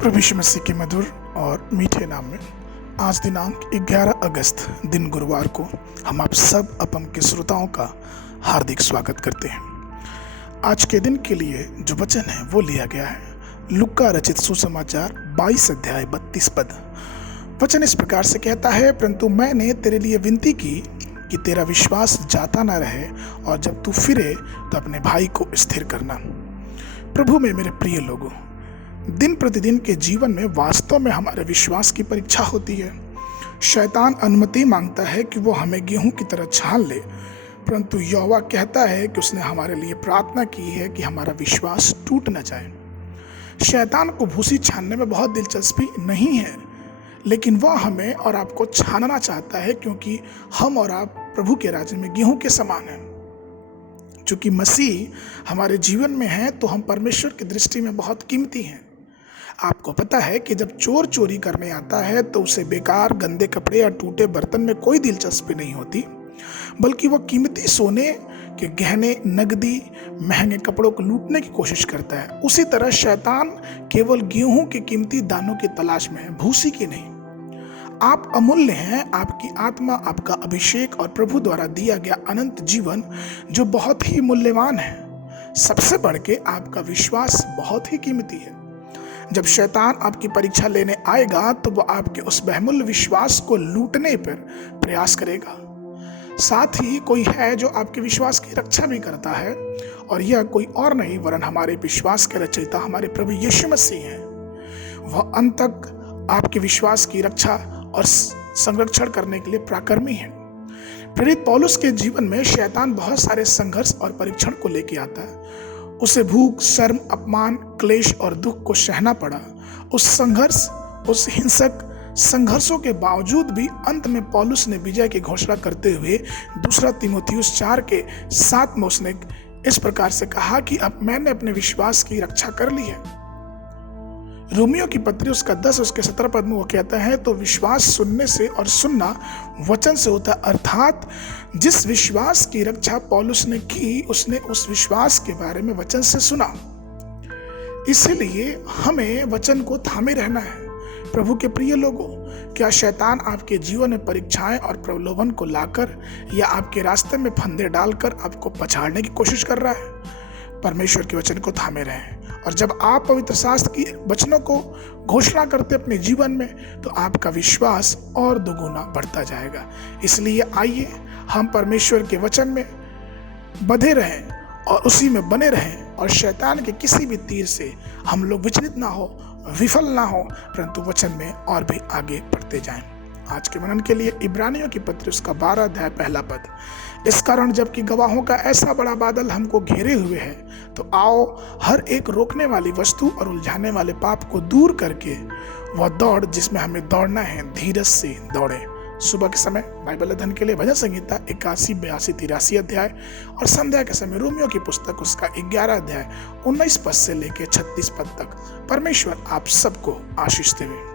प्रभु यीशु मसीह के मधुर और मीठे नाम में आज दिनांक 11 अगस्त दिन गुरुवार को हम आप सब अपम के श्रोताओं का हार्दिक स्वागत करते हैं। आज के दिन के लिए जो वचन है वो लिया गया है लुक्का रचित सुसमाचार 22 अध्याय 32 पद। वचन इस प्रकार से कहता है, परंतु मैंने तेरे लिए विनती की कि तेरा विश्वास जाता ना रहे और जब तू फिरे तो अपने भाई को स्थिर करना। प्रभु में मेरे प्रिय लोगों, दिन प्रतिदिन के जीवन में वास्तव में हमारे विश्वास की परीक्षा होती है। शैतान अनुमति मांगता है कि वो हमें गेहूं की तरह छान ले, परंतु यहोवा कहता है कि उसने हमारे लिए प्रार्थना की है कि हमारा विश्वास टूट न जाए। शैतान को भूसी छानने में बहुत दिलचस्पी नहीं है, लेकिन वह हमें और आपको छानना चाहता है, क्योंकि हम और आप प्रभु के राज्य में गेहूं के समान हैं। चूंकि मसीह हमारे जीवन में है तो हम परमेश्वर की दृष्टि में बहुत कीमती हैं। आपको पता है कि जब चोर चोरी करने आता है तो उसे बेकार गंदे कपड़े या टूटे बर्तन में कोई दिलचस्पी नहीं होती, बल्कि वह कीमती सोने के गहने, नगदी, महंगे कपड़ों को लूटने की कोशिश करता है। उसी तरह शैतान केवल गेहूं के कीमती दानों की तलाश में है, भूसी की नहीं। आप अमूल्य हैं। आपकी आत्मा, आपका अभिषेक और प्रभु द्वारा दिया गया अनंत जीवन जो बहुत ही मूल्यवान है। सबसे बढ़ के आपका विश्वास बहुत ही कीमती है। जब शैतान आपकी परीक्षा लेने आएगा तो वह आपके उस बहुमूल्य विश्वास को लूटने पर प्रयास करेगा। साथ ही कोई है जो आपके विश्वास की रक्षा भी करता है, और यह कोई और नहीं वरन हमारे विश्वास के रचयिता हमारे प्रभु यीशु मसीह हैं। वह अंत तक आपके विश्वास की रक्षा और संरक्षण करने के लिए पराक्रमी है। प्रेरित पौलुस के जीवन में शैतान बहुत सारे संघर्ष और परीक्षण को लेके आता है। उसे भूख, शर्म, अपमान, क्लेश और दुख को सहना पड़ा। उस हिंसक संघर्षों के बावजूद भी अंत में पौलुस ने विजय की घोषणा करते हुए 2 तीमुथियुस 4:7 में उसने इस प्रकार से कहा कि अब मैंने अपने विश्वास की रक्षा कर ली है। रोमियो की पत्री उसका 10 उसके 17 पद में वो कहता है, तो विश्वास सुनने से और सुनना वचन से होता है। अर्थात जिस विश्वास की रक्षा पौलुस ने की, उसने उस विश्वास के बारे में वचन से सुना। इसलिए हमें वचन को थामे रहना है। प्रभु के प्रिय लोगों, क्या शैतान आपके जीवन में परीक्षाएं और प्रलोभन को लाकर या आपके रास्ते में फंदे डालकर आपको पछाड़ने की कोशिश कर रहा है? परमेश्वर के वचन को थामे रहें, और जब आप पवित्र शास्त्र की वचनों को घोषणा करते अपने जीवन में तो आपका विश्वास और दोगुना बढ़ता जाएगा। इसलिए आइए हम परमेश्वर के वचन में बंधे रहें और उसी में बने रहें, और शैतान के किसी भी तीर से हम लोग विचलित ना हो, विफल ना हो, परंतु वचन में और भी आगे बढ़ते जाएं। आज के मनन के लिए इब्रानियों की पत्री उसका 12 अध्याय 1 पद। इस कारण जबकि गवाहों का ऐसा बड़ा बादल हमको घेरे हुए है, तो आओ हर एक रोकने वाली वस्तु और उलझाने वाले पाप को दूर करके वह दौड़ जिसमें हमें दौड़ना है, धीरज से दौड़े। सुबह के समय बाइबल अध्ययन के लिए भजन संहिता 81, 82, 83 अध्याय, और संध्या के समय रोमियो की पुस्तक उसका 11 अध्याय 19 पद से लेकर 36 पद तक। परमेश्वर आप सबको आशीष देवे।